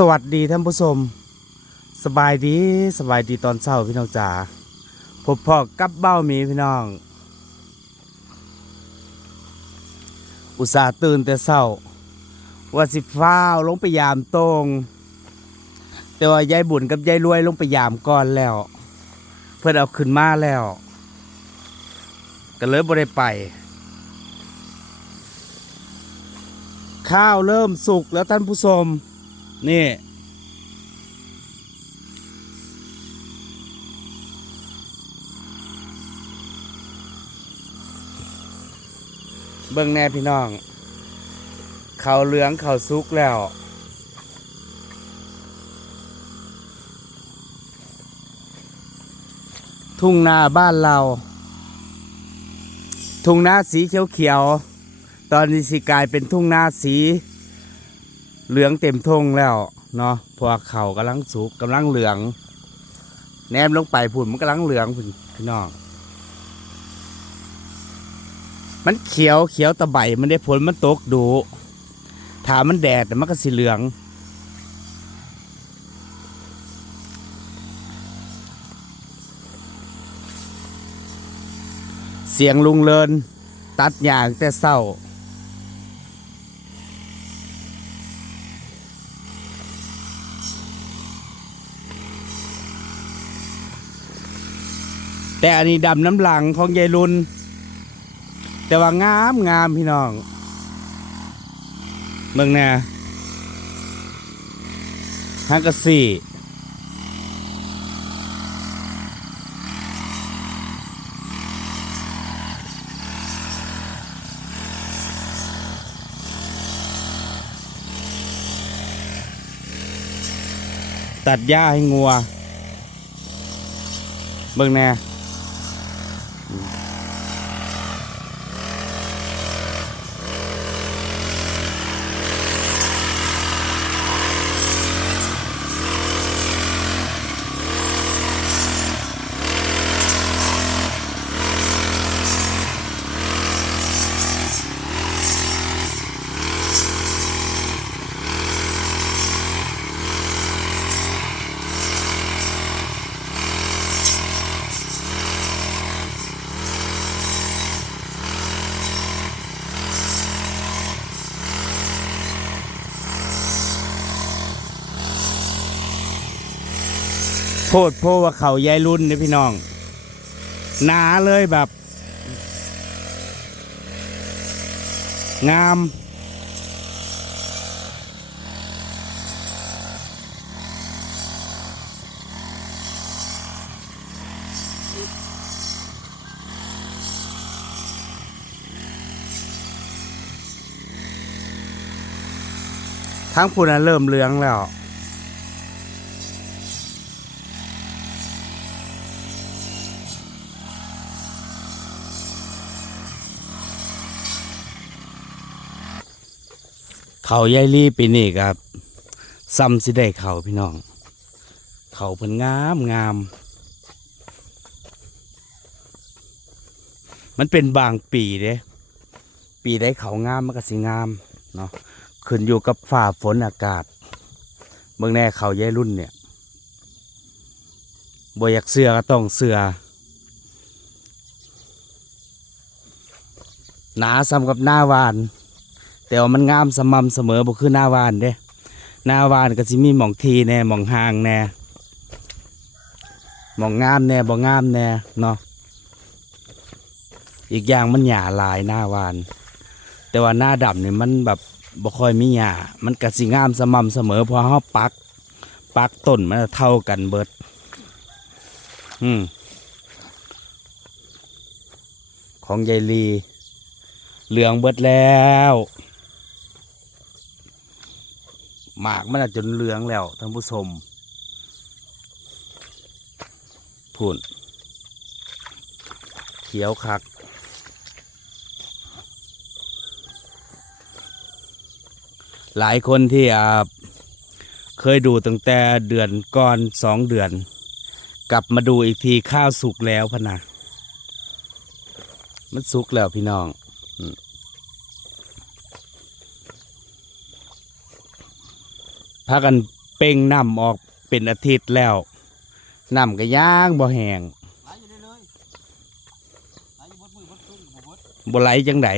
สวัสดีท่านผู้ชม สบายดีสบายดีตอนเช้าพี่น้องจ๋าพบพ่อกับเบ้ามีพี่น้อง อุตส่าห์ตื่นแต่เช้าว่าสิฟ้าวลงไปยามตรง แต่ว่ายายบุญกับยายรวยลงไปยามก่อนแล้ว เพื่อนเอาขึ้นมาแล้ว ก็เลยบ่ได้ไป ข้าวเริ่มสุกแล้วท่านผู้ชม นี่ เบิ่งแน่พี่น้อง เขาเหลืองเขาวสุกแล้วทุ่งนาบ้านเรา ทุ่งนาสีเขียวๆ ตอนนี้สิกลายเป็นทุ่งนาสี เหลืองเต็มทงแล้วเนาะพราะว่าเขากำลังสุกกำลังเหลือง แนมลงไปผุ่นมันกำลังเหลืองพุ่นพี่น้องมันเขียวเขียวตะไบมันได้ผลมันตกดูถามมันแดดแต่มันก็สีเหลืองเสียงลุงเลิน ตัดหยางแต่เศร้า แต่อันนี้ดำน้ำหลังของยายรุน แต่ว่างามงามพี่น้องเมืองแน่ฮักกะสี่ตัดหญ้าให้งัว เบิ่งแน่ โดโพว่าเขายายรุ่นนี่พี่น้อง หนาเลยแบบ งามทั้งพูนเริ่มเลืองแล้ว เขายายลีปีนี้ครับซ้ำสิได้เขาพี่น้อง เขาเพิ่นงามงาม มันเป็นบางปีเด้ปีได้เขางามมันก็สิงามเนาะขึ้นอยู่กับฝ่าฝนอากาศเมืองแน่เขายายรุ่นเนี่ยบ่อยากเสือก็ต้องเสือหนาซ้ำกับหน้าวาน แต่ว่ามันงามสม่ำเสมอบ่คือหน้าวานเด้หน้าวานก็สิมีหมองทีแน่หมองห่างแน่หมองงามแน่บ่งามแน่เนาะอีกอย่างมันหญ้าลายหน้าวาน แต่ว่าหน้าดำเนี่ยมันแบบบ่ค่อยมีหญ้ามันก็สิงามสม่ำเสมอเพอเฮาปัก ปักต้นมันเท่ากันเบิด อืมของยายลี เหลืองเบิดแล้ว หมากมันจนเหลืองแล้วท่านผู้ชมพูนเขียวคักหลายคนที่เคยดูตั้งแต่เดือนก่อนสองเดือน กลับมาดูอีกทีข้าวสุกแล้วพะนะมันสุกแล้วพี่น้อง พากันเป่งน้ำออกเป็นอาทิตย์แล้วน้ำก็ย่างบ่แห้งไหลอยู่ได้เลยไหลอยู่บดมือบดขึ้นบ่บดบ่ไหลจังได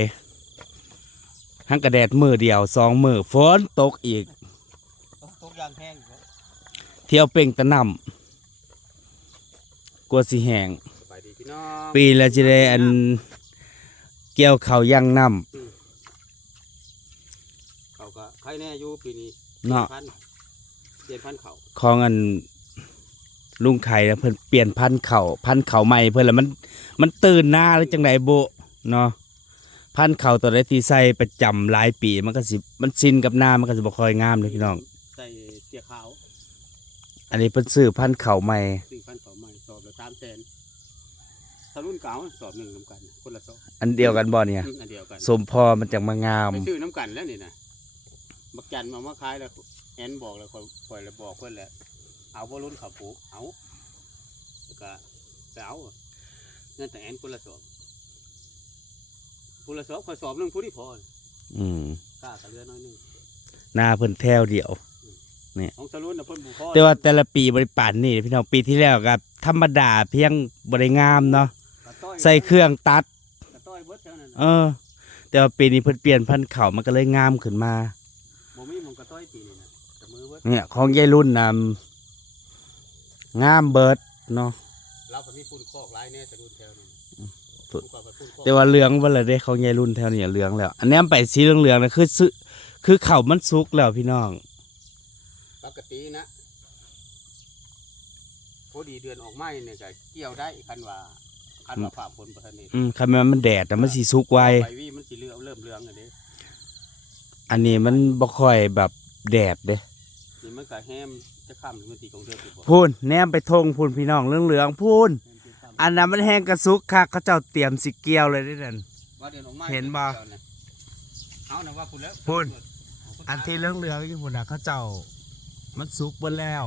หังกระแดดมือเดียวสองมือฝนตกอีกต้องตกยางแห้งอยู่ครับเที่ยวเป่งแตะน้ำกลัวสิแห้งไปดีพี่น้องปีละจะได้อันเกี่ยวเขาวย่างน้เขาก็ใครแน่อยู่ปีนี้ำ เนาะพันเปลี่ยนพันเขาของอันลุงไข่นะเพิ่นเปลี่ยนพันธุ์เขาพันธุ์เขาใหม่เพิ่นแล้วมัน มันตื่นหน้าหรือจังไดโบเนาะพันธุ์เขาตัวใดที่ใส่ประจำหลายปี มันก็สิมันชินกับหน้ามันก็สิบ่ค่อยงามเลยพี่น้องใส่เสียขาว อันนี้เพิ่นซื้อพันธุ์เขาใหม่สี่พันเขาใหม่สอบละสามแสนถ้ารุ่นเก่าสอบหนึ่งน้ำกันคนละสอบอันเดียวกันบ่เนี่ยอืมอันเดียวกันสมพอมันจังมางามไปซื้อน้ำกันแล้วนี่นะ บักจันมามาขายแล้วแอนบอกแล้วคอยคอยแล้วบอกเพื่อนแหละเอาบ่รุ่นเขาปลูกเอาแล้วก็ไปเอาเงินแต่แอนคนละสอบคนละสอบคอยสอบหนึ่งผู้ที่พออืมกล้ากับเรือน้อยหนึงหน้าเพิ่นแถวเดียวของสรุนน่ะเพิ่นบุพอแต่ว่าแต่ละปีบริปานนี่พี่น้องปีที่แล้วก็ธรรมดาเพียงบริงามเนาะกระต้อยใส่เครื่องตัดกระต้อยเบิดเท่านั้นเออ แต่ว่าปีนี้เพิ่นเปลี่ยนพันธุ์เขามันก็เลยงามขึ้นมา เบิดเนี่ยของยายรุ่นนำงามเบิดเนาะเราก็มีฝุ่นคอกหลายแน่สรุนแถวนี้ฝุ่นฝุ่นคอกไปฝุ่นคอกแต่ว่าเหลืองบ่ละเด้ของยายรุ่นแถวนี้เหลืองแล้ว อันนี้มันไปสีเหลืองๆนะคือซึคือเขามันสุกแล้วพี่น้อง ปกตินะพอดีเดือนออกไม้เนี่ยจะเกี่ยวได้คันว่าคันว่าฝ่าฝนประทานนี้อืมคันแม่นมันแดดแต่มันสิสุกไวใบวีมันสีเหลืองเริ่มเหลืองอันนี้อันนี้มันบ่ค่อยแบบแดดเด้ นี่มันก็แห้มจะข้ามมันตีของเดือนติดบ่พูนแนมไปทงพูนพี่น้องเหลืองๆพูนแห้มจะข้ามอันนั้นมันแห้งกระซุกค่ะเขาเจ้าเตรียมสิเกี่ยวเลยเด้นั่น ว่าเดือนออกไม้เห็นบ่ เอานะว่าคุณแล้วพูดอันที่เหลืองๆอยู่พุ่นน่ะเขาเจ้า มันสุกเบิดแล้ว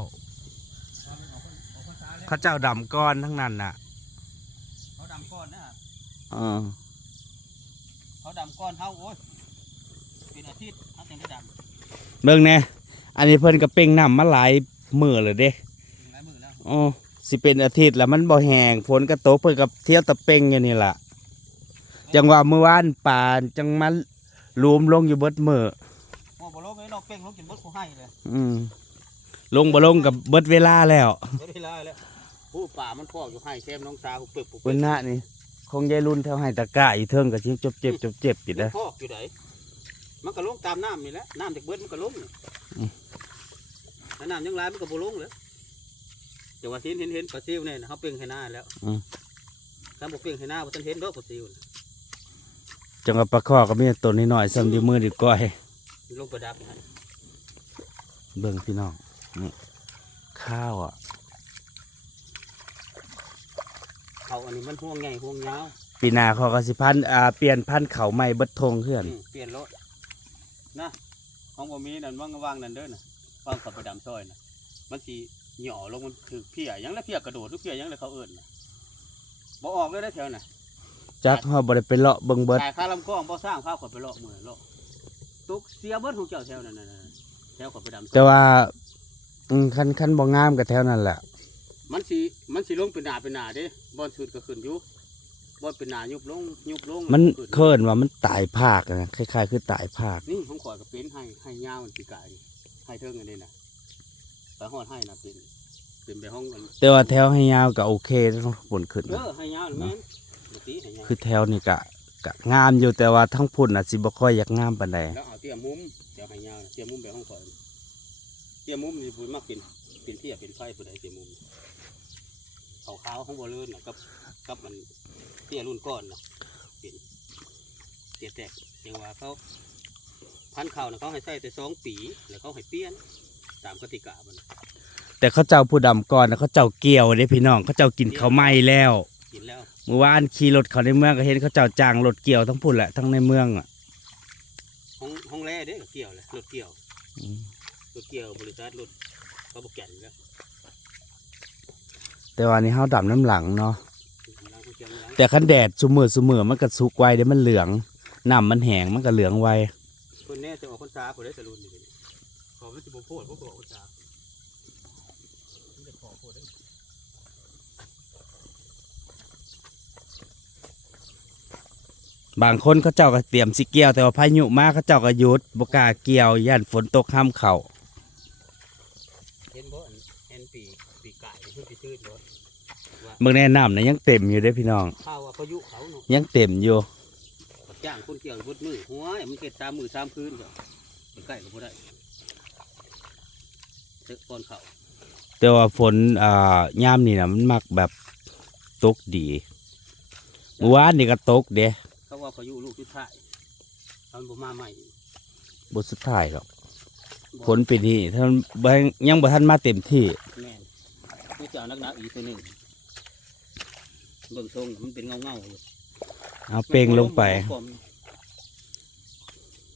เขาเจ้าดำก้อนทั้งนั้นน่ะเขาดำก้อนนะเออเขาดำก้อนเท่าโอ้ยเป็นอาทิตย์เขาจังได้ดเบิ่งแน่ อันนี้เพิ่นก็เป่งน้ำมาหลายมื้อเลยเด้ำถึงหลายมือแล้วอ๋อสิเป็นอาทิตย์แล้วมันบ่แห้งฝนก็ตกเพิ่นก็เที่ยวตะเป่งอยู่นี่ล่ะจังว่าเมื่อวานป่านจังมารวมลงอยู่เบิดมื้อโอ้บ่ลงเลยเราเป้งลงจนบดเขาให้เลยอืมลงบ่ลงกับเบิดเวลาแล้วไม่ได้แล้วแล้วผู้ป่ามันพอกอยู่ให้แซมน้องสาวปึกปึกเพิ่นน่ะนี่คงยายรุ่นแถวให้ตะกร้าอีเทิงก็สิจบเจ็บจบเจ็บอยู่มัเด้อนพอกอยู่ไหน มันก็ลงตามน้ำนี่แหละน้ำจากเบิดมันก็ลงนี่อืม แล้วน้ำยังไหลมันก็บ่ลงเลยเดี๋ยวว่าเห็นเห็นเห็นปลาซิวเนี่ยเขาเป่งให้หน้าแล้วอืมถ้าบ่เป่งให้หน้าบ่ทันเห็นดอกปลาซิวน่ะจังว่าปลาคอก็มีตัวน้อยๆซ้ำอยู่มือดีก้อยมันลงประดับนี่ฮะเบิ่งพี่น้องนี่ข้าวอะ เขาอันนี้มันห่วงใหญ่ห่วงยาวปีหน้าเขาก็สิพันธุ์อ่าเปลี่ยนพันธุ์เขาใหม่เบิดทงเพื่อน อืมเปลี่ยนรถ นะของบ่มีนั่นว่างว่างนั่นเด้อน่ะว่างกับประดำซอยน่ะ มันสิหย่อลงมันคือเพี้ยหยังแล้วเพี้ยกระโดดหรือเพี้ยหยังแล้วเขาเอิ้นน่ะบ่ออกเลยได้อแถวน่ะจักเฮาบ่ได้ไปเลาะเบิ่งเบิดจ่ายค่าลำคลองบ่สร้างข้าวขอดไปเลาะมือเลาะตุกเสียเบิดของเจ้าแถวนั่นน่ะแถวขอดไปดำแต่ว่าอืมคันคันบ่งามก็แถวนั้นแหละ มันสิมันสิลงเป็นหนาเป็นหนาเด้บอนสุดก็ขึ้นอยู่ บอนเป็นหนายุบลงยุบลงมันขึ้เคินว่ามันตายภาคนะคล้ายๆ คือตายภาคนี่ของข่อยก็เป็นให้ให้ยาวมันปีกายนี่ให้เทิงอันนี้น่ะไปฮอดให้น่ะเป็นเป็นไปห้องมันแต่ว่าแถวให้ยาวก็โอเคแล้วเนาะผลขึ้นเออให้ยาวนี่แม่นปกติให้ยาวคือแถวนี่ก็ก็งามอยู่แต่ว่าทั้งพุ่นน่ะสิบ่ค่อยอยากงามปานใดแล้วเอาเตี้ยมุมเดี๋ยวให้ยาวน่ะเตี้ยมุมแบบห้องข่อยเตี้ยมุมนี่พูดมากเป็นเป็นเตี้ยเป็นไฟผู้ใดเตี้ยมุมขาวขาวๆของบ่เลื่นน่ะกับ กับมันเตี้ยรุ่นก้อนน่ะเป็นเตี้ยแตกอย่างว่าเขาพันธุ์เขาน่ะเขาให้ใส่แต่สองปีแล้วเขาให้เปลี่ยนตามกติกามันแต่เขาเจ้าผู้ดำก่อนน่ะเขาเจ้าเกี่ยวเด้พี่น้องเขาเจ้ากินข้าวไหม้แล้วกินแล้วเมื่อวานขี่รถเขาในเมืองก็เห็นเขาเจ้าจ้างรถเกี่ยวทั้งพุ่นแหละทั้งในเมืองอะห้องห้องแร่เด้ก็เกี่ยวเลยรถเกี่ยวอืมรถเกี่ยวบริษัทรถเขาบอกแก่นแล้วแต่ว่านี่เฮาดำน้ำหลังเนาะ แต่คันแดดสุมือสุมือมันก็สุกไวเดี๋ยวมันเหลืองน้ำมันแห้งมันก็เหลืองไวคนแน่จะบอกคนซาคนได้จะรุนอยู่ขอไม่จะบอกโพดเพราะบอกคนซาบางคนเขาเจ้าก็เตรียมสิเกียวแต่ว่าพายุมากเขาเจ้าก็หยุดบกาเกียวย่านฝนตกห้ามเข่าเห็นบ่เห็นปีปีไก่ที่ชื่นบ่ เมืองแนะนำนะยังเต็มอยู่เด้อพี่น้อง ข้าวว่าพายุเขาเนาะยังเต็มอยู่รับจ้างคนเกี่ยวพุดมือหัวมันเก็ดสามมือสามคืนก็ไปใกล้ก็บ่ได้เซ็กก่อนเขาแต่ว่าฝนอ่ายามนี่นะมันมักแบบตกดีเมื่อวานนี่ก็ตกเด้เขาว่าพายุลูกสุดท้ายเขาบ่มาใหม่บทสุดท้ายหรอกฝนปีนี้ท่านบ่ยังบ่ทันมาเต็มที่ แม่นคือเจ้านักหนาอีกตัวหนึ่ง เบิ่งทรงมันเป็นเงาเงาๆอยู่เอาเป่งลงไป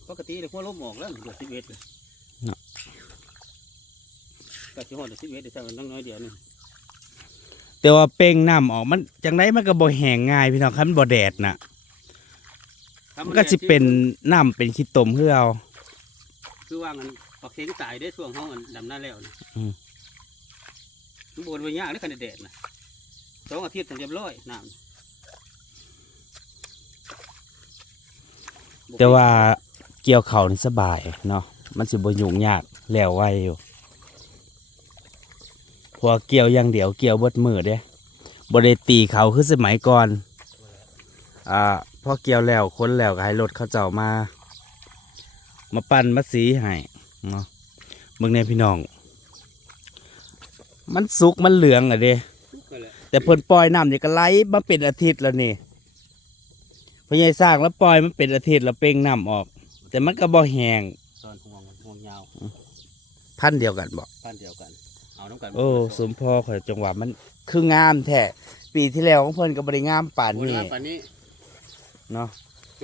ปกติเลยหัวลมออกแล้วเดือดสิบเอ็ดเลยเนาะก็สิหอดสิบเอ็ดแต่ใช่มันน้องน้อยเดียวนึงแต่ว่าเป่งน้ำออกมันจังไดมันก็บ่แห้งง่ายพี่น้องคันมันบ่แดดน่ะมันก็สิเป็นน้ำเป็นขี้ตมคือเอาคือว่างันปลาเค็งตายได้ช่วงห้องอันดำหน้าแล้วนะอืมมันบนไปยากได้ขนาดแดดนะ สองอาทิตย์ถึงเรียบร้อยน้ำแต่ว่าเกี่ยวเขานี่สบายเนาะมันสิบ่ยุ่งยากแล้วไวอยู่พอเกี่ยวอย่างเดียวเกี่ยวเบิดมือเด้บ่ได้ตีเขาคือสมัยก่อนอ่าพอเกี่ยวแล้วค้นแล้วก็ให้รถเขาเจ้ามา มาปั่นมาสีให้เนาะเบิ่งในพี่น้อง มันสุกมันเหลืองอะเด้ แหละแต่เพิ่นปล่อยน้ำนี่ก็ไหลมาเป็นอาทิตย์แล้วนี่พอใหญ่สร้างแล้วปล่อยมันเป็นอาทิตย์แล้วเป่งน้ำออก แต่มันก็บ่แห้งตอนห่วงห่วงยาวพันธุ์เดียวกันบ่พันเดียวกัน เอาน้ำกันโอ้สมพอขอยจังหวะมันคืองามแท้ปีที่แล้วของเพิ่นก็บ่ได้งามป่านโอ้ยนี้งามปานนี้เนาะ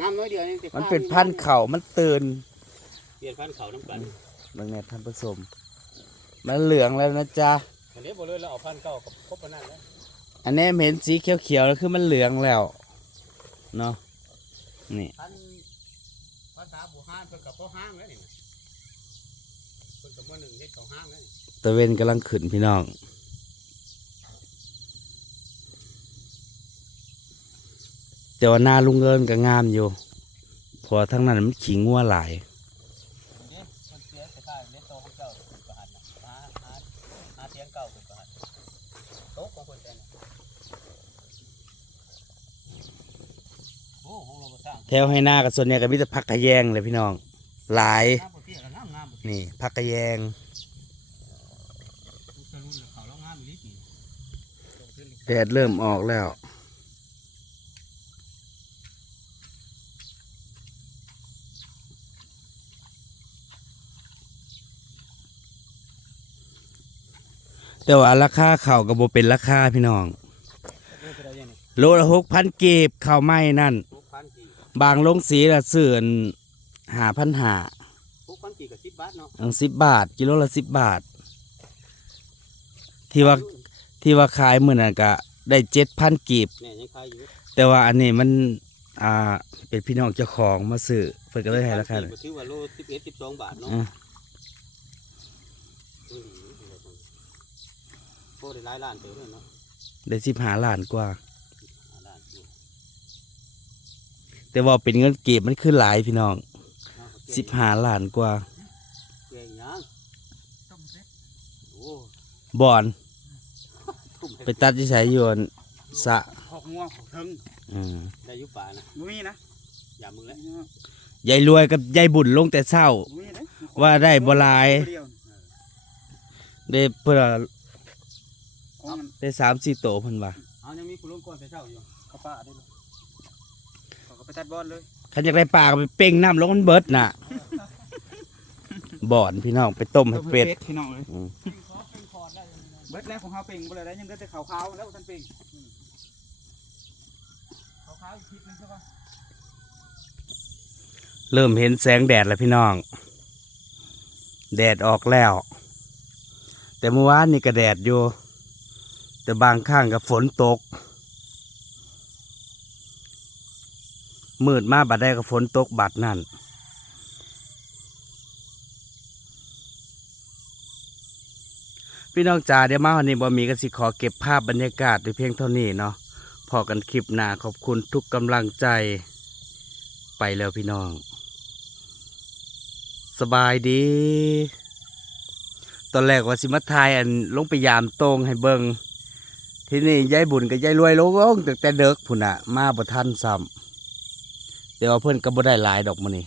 งามน้อยเดียวนี่แต่มันเป็นพันธุ์เขามันตื่นเปลี่ยนพันธุ์เขาน้ำกันเบิ่งแน่ท่านผู้ชมมันเหลืองแล้วนะจ๊ะอันนี้บ่เลยเราเอาพันธุ์เก่ากับครบปานนั้นแล้ว อันนี้เห็นสีเขียวๆแล้วคือมันเหลืองแล้วเนาะนี่พันภาษาบูฮานเพิ่นกับพ่อห้างแล้วนี่เพิ่นกับมื้อหนึ่งเฮ็ดเขาห้างแล้วนี่ตะเวนกำลังขึ้นพี่น้องแต่ว่าหน้าลุงเอิญก็งามอยู่เพราะว่าทั้งนั้นมันขิงงัวหลาย เด้เพิ่นเสียแต่ค่าเม็ดโตของเจ้าเพิ่นก็หันน่ะหาหาหาเสียงเก่าเพิ่นก็หันโต๊ะของเพิ่นแต่น่ะโอ้ของเราบ่สร้าง แถวให้หน้ากับส่วนใหญ่ก็มีแต่พักกระแยงเลยพี่น้อง หลาย นี่พักกระแยงแดดเริ่มออกแล้วแต่ว่าราคาเขาวก็บ่เป็นราคาพี่น้อง โลละหกพันเก็บข้าวไม้นั่น บางลงสีละเสื่อนหาพันหา6,000กี่ก็10บาทเนาะอังสิบบาท กิโลละสิบบาท ที่ว่าที่ว่าขายมื่อนั้นก็ได้เจ็ดพันกีบแน่ยังขายอยู่แต่ว่าอันนี้มันอ่าเป็นพี่น้องเจ้าของมาซื้อเพิ่นก็เลยให้ราคาก็ถือว่าโล11 12บาทเนาะอะ อืมโอ้ได้หลายล้านเติบเลยเนาะได้สิบหาล้านกว่าหาล้านอยู่ แต่ว่าเป็นเงินกีบมันคือหลายพี่น้องเอาเก่งสิบหาล้านกว่าเก่งยังโอ้บอนทุ่มไปตัดที่ใช้ยวนสะหอกงัวหอกเทิงอืมได้อยุป่านะมุ้ยนะอย่ามึงแล้วยายรวยกับยายบุญลงแต่เศร้ามุ้ยนะว่าได้บ่หลายได้เพื่อของมันได้สามสี่โตเพิ่นว่าเอายังมีคุณลุงก้อนไปเช่าอยู่เขาป้าได้เลย เขาก็ไปตัดบอลเลยถ้าอยากได้ปลาก็ไปเป่งน้ำลงมันเบิดน่ะ บ่อนพี่น้องไปต้มให้เป็ด พี่น้องเลยอืม เบิดแล้วของเขาเป่งบ่เลยได้ยังได้แต่ขาวขาวๆแล้วท่านเป่งขาวขาวๆอีกทิศนึงใช่ปะเริ่มเห็นแสงแดดแล้วพี่น้อง แดดออกแล้ว แต่เมื่อวานนี่ก็แดดอยู่ แต่บางข้างก็ฝนตก มืดมาบัดได้ก็ฝนตกบัดนั่นพี่น้องจ๋าเดี๋ยวมาวันนี้บอมีก็สิขอเก็บภาพบรรยากาศด้เพียงเท่านี้เนาะพอกันคลิปหน้าขอบคุณทุกกำลังใจ ไปแล้วพี่น้อง สบายดี ตอนแรกว่าสิมาทายอันลงไปยามตรงให้เบิงที่นี่ยายบุญกับยายรวยโลงตั้งแต่เด็กผุนอะมาบ่ทันซ้ำ เดี๋ยวเพื่อนก็บ่ได้หลายดอกมันนี่